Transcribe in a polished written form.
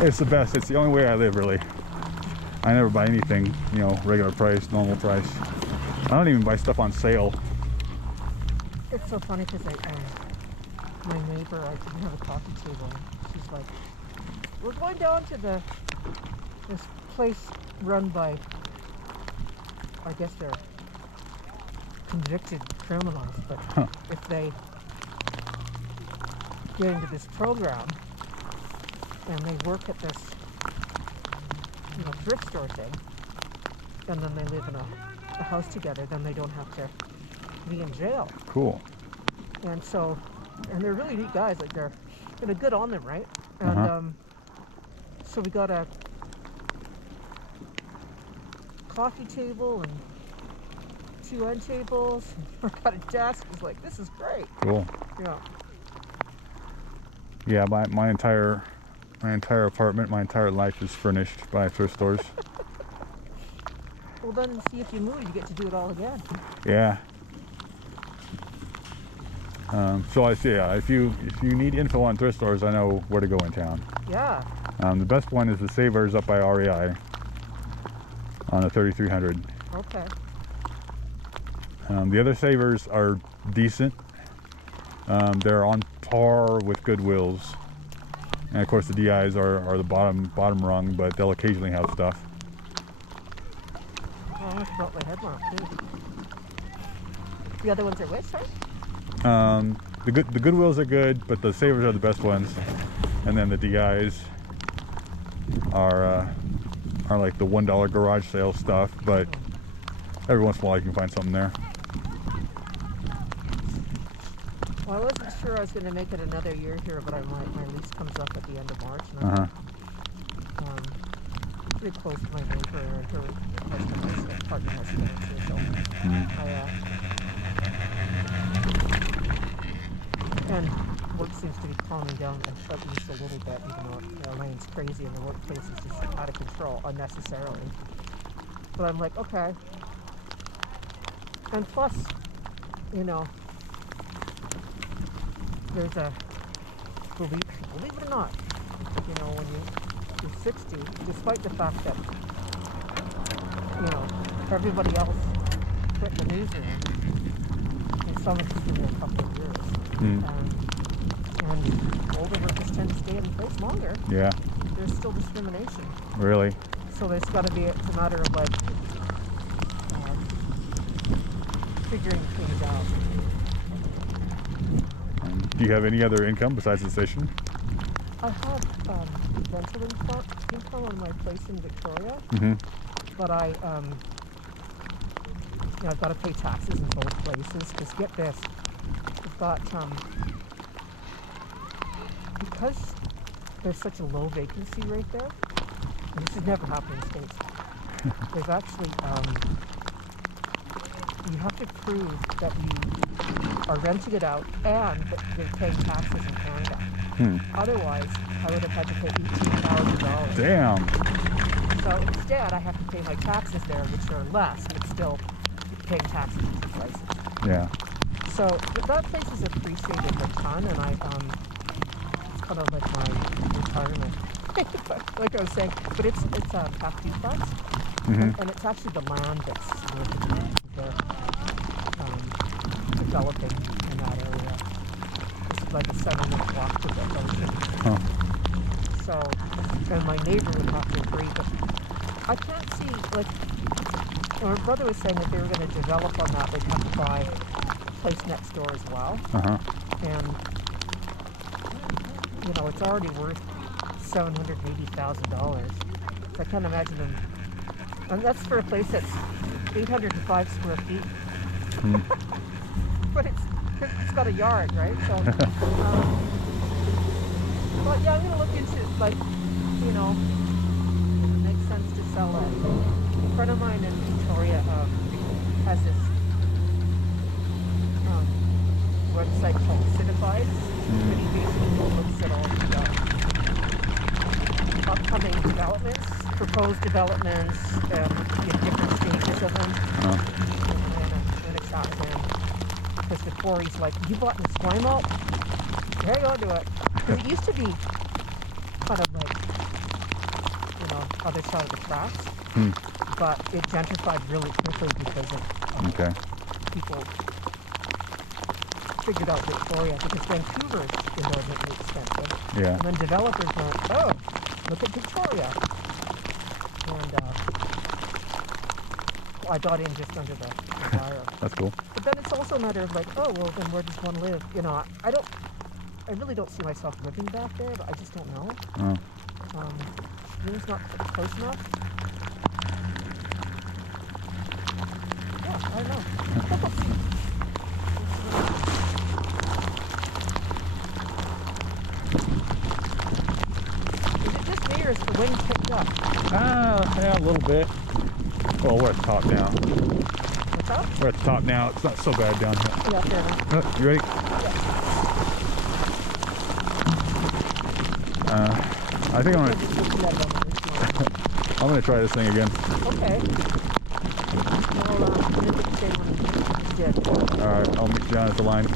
It's the best. It's the only way I live, really. I never buy anything, you know, regular price, normal price. I don't even buy stuff on sale. It's so funny because my neighbor, I didn't have a coffee table. She's like, we're going down to this place run by, I guess they're convicted criminals, but if they get into this program and they work at this, you know, thrift store thing, and then they live in a house together, then they don't have to be in jail. Cool. And so, and they're really neat guys, like they're good on them, right? And so we got a coffee table and 2 end tables. I got a desk. It's like, this is great. Cool. Yeah. Yeah, my entire apartment, my entire life is furnished by thrift stores. Well, then see, if you move, you get to do it all again. Yeah. So I see. Yeah, if you need info on thrift stores, I know where to go in town. Yeah. The best one is the Savers up by REI on the 3300. Okay. The other Savers are decent. They're on par with Goodwills, and of course the DIs are the bottom rung, but they'll occasionally have stuff. Oh, I almost brought my headlamp too. The other ones are which, sorry? The Goodwills are good, but the Savers are the best ones, and then the DIs are like the $1 garage sale stuff, but every once in a while you can find something there. Well, I wasn't sure I was going to make it another year here, but my lease comes up at the end of March. And I'm pretty close to my neighbor, and her husband, partner has cancer, so and work seems to be calming down at least a little bit, even though Elaine's crazy and the workplace is just out of control unnecessarily. But I'm like, okay. And plus, you know, there's a, believe it or not, you know, when you're 60, despite the fact that, you know, everybody else quit the newsroom, and some have been there a couple of years. And older workers tend to stay in place longer. Yeah. There's still discrimination. Really? So there's got to be, it's a matter of like figuring things out. Do you have any other income besides the station? I have rental income on my place in Victoria, but you know, I've got to pay taxes in both places. Because get this, I've got because there's such a low vacancy right there. And this has never happened in the States. There's actually you have to prove that you are renting it out and that you're paying taxes in Canada. Otherwise, I would have had to pay $18,000. Damn. So instead, I have to pay my taxes there, which are less, but still paying taxes in two places. Yeah. So that place is appreciated a ton, and it's kind of like my retirement. Like I was saying, but it's half duplex, and it's actually the land that's developing in that area. It's like a 7-minute walk to the ocean. So, and my neighbor would have to agree, but I can't see, like, my brother was saying that they were going to develop on that, they'd have to buy a place next door as well. And, you know, it's already worth $780,000. So I can't imagine them, and that's for a place that's 805 square feet. But it's got a yard, right? So, but yeah, I'm gonna look into, like, you know, it makes sense to sell it. A friend of mine in Victoria has this website called Citified, and he basically looks at all the upcoming developments, proposed developments, in different stages of them. And a chat with him. Because before he's like, you bought in Esquimalt? Hang on to it. Because it used to be kind of like other side of the tracks, Hmm. but it gentrified really quickly because of Okay. people figured out Victoria, because Vancouver's inordinately expensive. Yeah. And then developers went, oh, look at Victoria. And I got in just under the wire. That's cool. But then it's also a matter of like, oh, well, then where does one live? You know, I really don't see myself living back there, but I just don't know. Oh. It's not close enough. Yeah, I don't know. Is it just me or is the wind picked up? Yeah, a little bit. Well, we're at the top now. What's up? We're at the top now. It's not so bad down here. Yeah, fair enough. You ready? I think I'm gonna try this thing again. Okay. Well, say when you did. All right, I'll meet you down at the line.